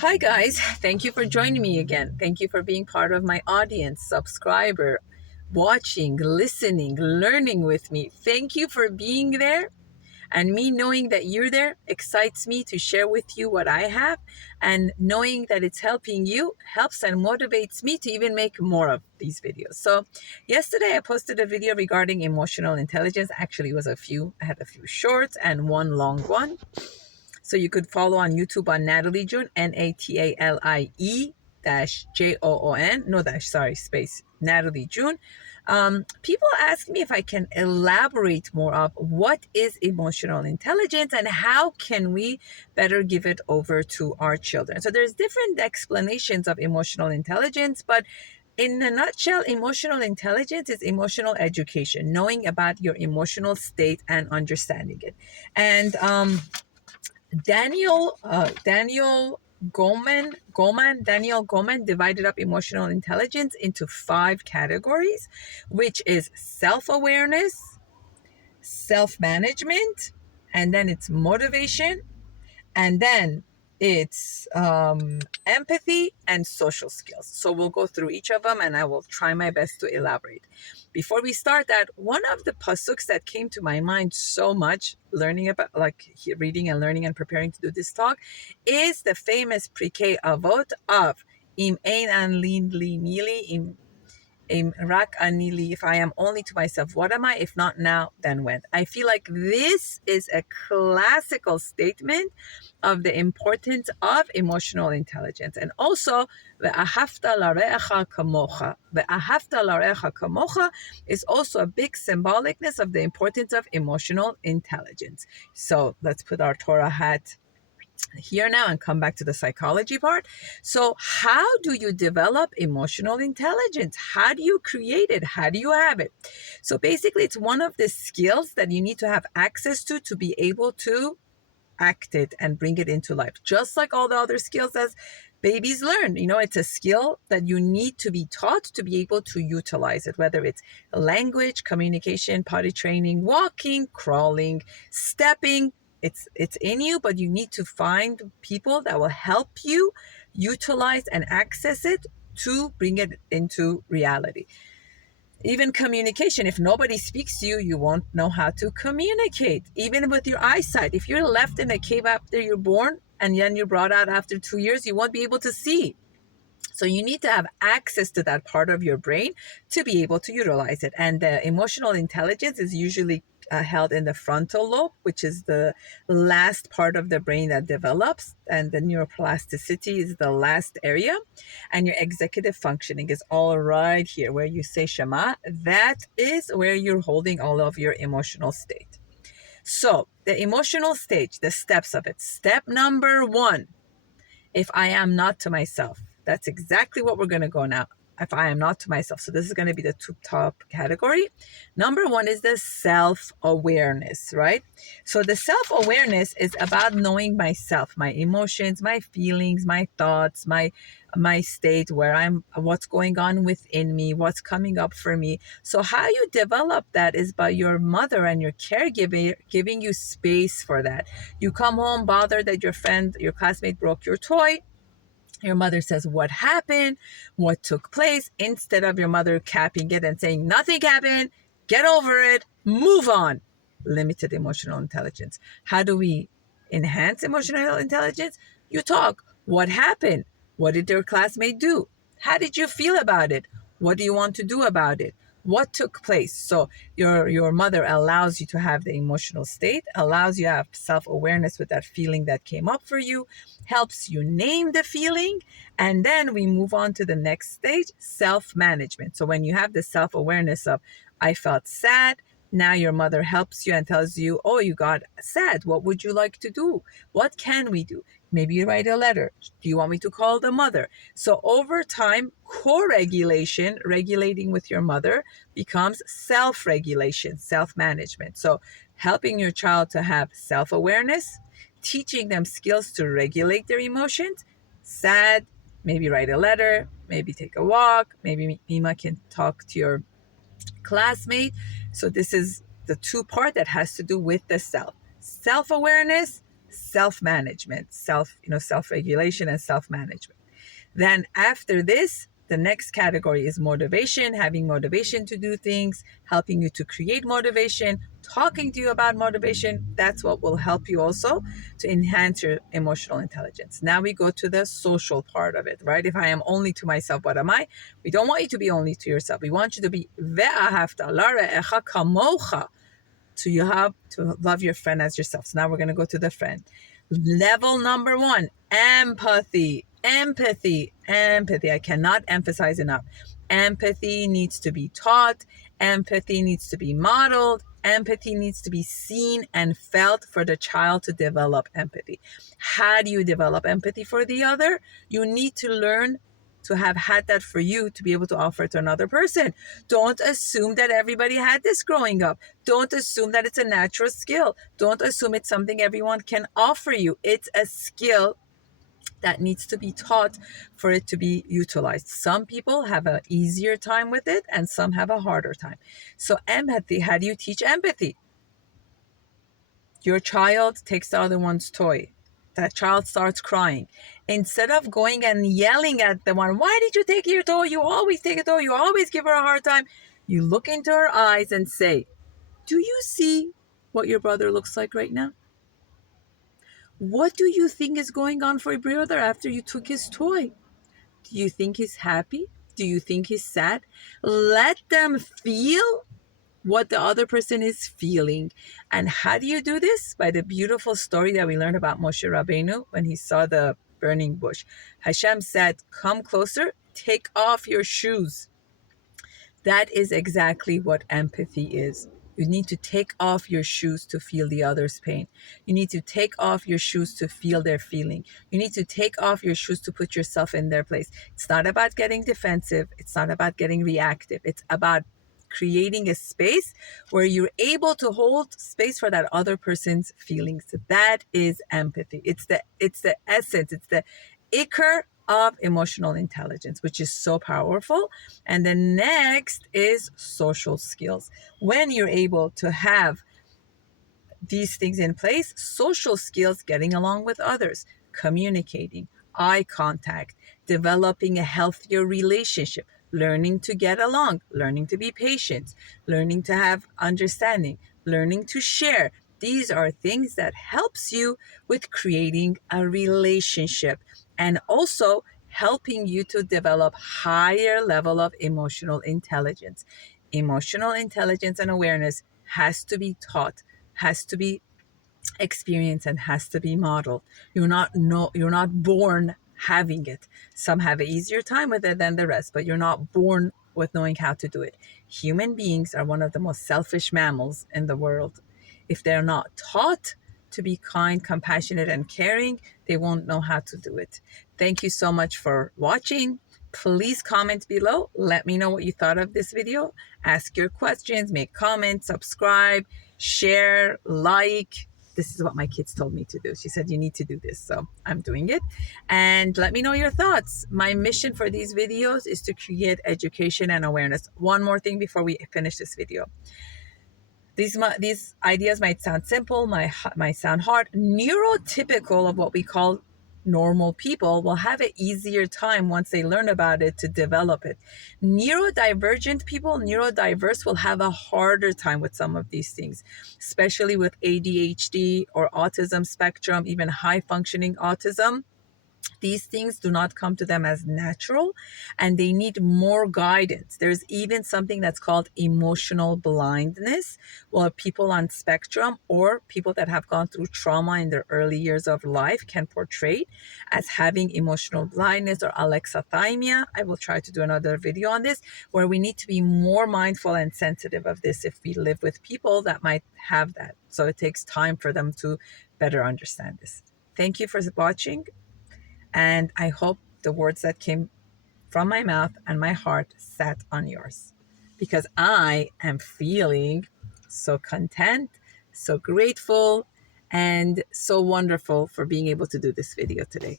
Hi, guys. Thank you for joining me again. Thank you for being part of my audience, subscriber, watching, listening, learning with me. Thank you for being there. And me knowing that you're there excites me to share with you what I have. And knowing that it's helping you helps and motivates me to even make more of these videos. So, yesterday I posted a video regarding emotional intelligence. Actually, it was I had a few shorts and one long one. So you could follow on YouTube on Natalie June, Natalie dash JOON, no dash, sorry, space, Natalie June. People ask me if I can elaborate more of what is emotional intelligence and how can we better give it over to our children. So there's different explanations of emotional intelligence, but in a nutshell, emotional intelligence is emotional education, knowing about your emotional state and understanding it. And Daniel Goleman divided up emotional intelligence into 5 categories, which is self-awareness, self-management, and then it's motivation, and then it's empathy and social skills. So we'll go through each of them and I will try my best to elaborate. Before we start that, one of the pasuks that came to my mind so much learning about, reading and learning and preparing to do this talk, is the famous Pirkei Avot of Im ein an li nili, im Rak anili, if I am only to myself, what am I? If not now, then when? I feel like this is a classical statement of the importance of emotional intelligence. And also, ve'ahavta larecha kamocha. Ve'ahavta larecha kamocha is also a big symbolicness of the importance of emotional intelligence. So let's put our Torah hat here now and come back to the psychology part. So how do you develop emotional intelligence? How do you create it? How do you have it? So basically, it's one of the skills that you need to have access to be able to act it and bring it into life, just like all the other skills as babies learn. It's a skill that you need to be taught to be able to utilize it, whether it's language, communication, potty training, walking, crawling, stepping. It's in you, but you need to find people that will help you utilize and access it to bring it into reality. Even communication, if nobody speaks to you, you won't know how to communicate. Even with your eyesight, if you're left in a cave after you're born and then you're brought out after 2 years, you won't be able to see. So you need to have access to that part of your brain to be able to utilize it. And emotional intelligence is usually held in the frontal lobe, which is the last part of the brain that develops, and the neuroplasticity is the last area. And your executive functioning is all right here, where you say Shema. That is where you're holding all of your emotional state. So the emotional stage, the steps of it. Step number 1, if I am not to myself. That's exactly what we're going to go now. If I am not to myself. So this is going to be the top category. Number 1 is the self-awareness, right? So the self-awareness is about knowing myself, my emotions, my feelings, my thoughts, my state, what's going on within me, what's coming up for me. So how you develop that is by your mother and your caregiver giving you space for that. You come home bothered that your classmate broke your toy. Your mother says, what happened? What took place? Instead of your mother capping it and saying, nothing happened, get over it, move on. Limited emotional intelligence. How do we enhance emotional intelligence? You talk. What happened? What did your classmate do? How did you feel about it? What do you want to do about it? What took place? So your mother allows you to have the emotional state, allows you to have self-awareness with that feeling that came up for you, helps you name the feeling, and then we move on to the next stage, self-management. So when you have the self-awareness of, I felt sad, now your mother helps you and tells you, oh, you got sad. What would you like to do? What can we do? Maybe you write a letter. Do you want me to call the mother? So over time, co-regulation, regulating with your mother, becomes self-regulation, self-management. So helping your child to have self-awareness, teaching them skills to regulate their emotions, sad, maybe write a letter, maybe take a walk, maybe Mima can talk to your classmate. So this is the 2 part that has to do with the self. Self-awareness, self-management, self-regulation and self-management. Then after this, the next category is motivation, having motivation to do things, helping you to create motivation, talking to you about motivation. That's what will help you also to enhance your emotional intelligence. Now we go to the social part of it, right? If I am only to myself, what am I? We don't want you to be only to yourself. We want you to be ve'ahavta l're'echa kamocha, to you have to love your friend as yourself. So now we're going to go to the friend. Level number 1, empathy. Empathy. I cannot emphasize enough. Empathy needs to be taught. Empathy needs to be modeled. Empathy needs to be seen and felt for the child to develop empathy. How do you develop empathy for the other? You need to learn to have had that for you to be able to offer it to another person. Don't assume that everybody had this growing up. Don't assume that it's a natural skill. Don't assume it's something everyone can offer you. It's a skill that needs to be taught for it to be utilized. Some people have an easier time with it and some have a harder time. So empathy, how do you teach empathy? Your child takes the other one's toy. That child starts crying. Instead of going and yelling at the one, why did you take your toy? You always take a toy. You always give her a hard time. You look into her eyes and say, do you see what your brother looks like right now? What do you think is going on for your brother after you took his toy? Do you think he's happy? Do you think he's sad? Let them feel what the other person is feeling. And how do you do this? By the beautiful story that we learned about Moshe Rabbeinu when he saw the burning bush. Hashem said, come closer, take off your shoes. That is exactly what empathy is. You need to take off your shoes to feel the other's pain. You need to take off your shoes to feel their feeling. You need to take off your shoes to put yourself in their place. It's not about getting defensive. It's not about getting reactive. It's about creating a space where you're able to hold space for that other person's feelings. That is empathy. It's the essence. It's the ikar of emotional intelligence, which is so powerful. And the next is social skills. When you're able to have these things in place, social skills, getting along with others, communicating, eye contact, developing a healthier relationship, learning to get along, learning to be patient, learning to have understanding, learning to share. These are things that helps you with creating a relationship and also helping you to develop higher level of emotional intelligence. Emotional intelligence and awareness has to be taught, has to be experienced, and has to be modeled. You're not born having it. Some have an easier time with it than the rest, but you're not born with knowing how to do it. Human beings are one of the most selfish mammals in the world. If they're not taught to be kind, compassionate, and caring, they won't know how to do it. Thank you so much for watching. Please comment below. Let me know what you thought of this video. Ask your questions, make comments, subscribe, share, like. This is what my kids told me to do. She said, you need to do this. So I'm doing it. And let me know your thoughts. My mission for these videos is to create education and awareness. One more thing before we finish this video. These ideas might sound simple, might sound hard. Neurotypical of what we call normal people will have an easier time once they learn about it to develop it. Neurodivergent people, neurodiverse, will have a harder time with some of these things, especially with ADHD or autism spectrum, even high functioning autism. These things do not come to them as natural and they need more guidance. There's even something that's called emotional blindness, where people on spectrum or people that have gone through trauma in their early years of life can portray as having emotional blindness or alexithymia. I will try to do another video on this, where we need to be more mindful and sensitive of this if we live with people that might have that. So it takes time for them to better understand this. Thank you for watching. And I hope the words that came from my mouth and my heart sat on yours, because I am feeling so content, so grateful, and so wonderful for being able to do this video today.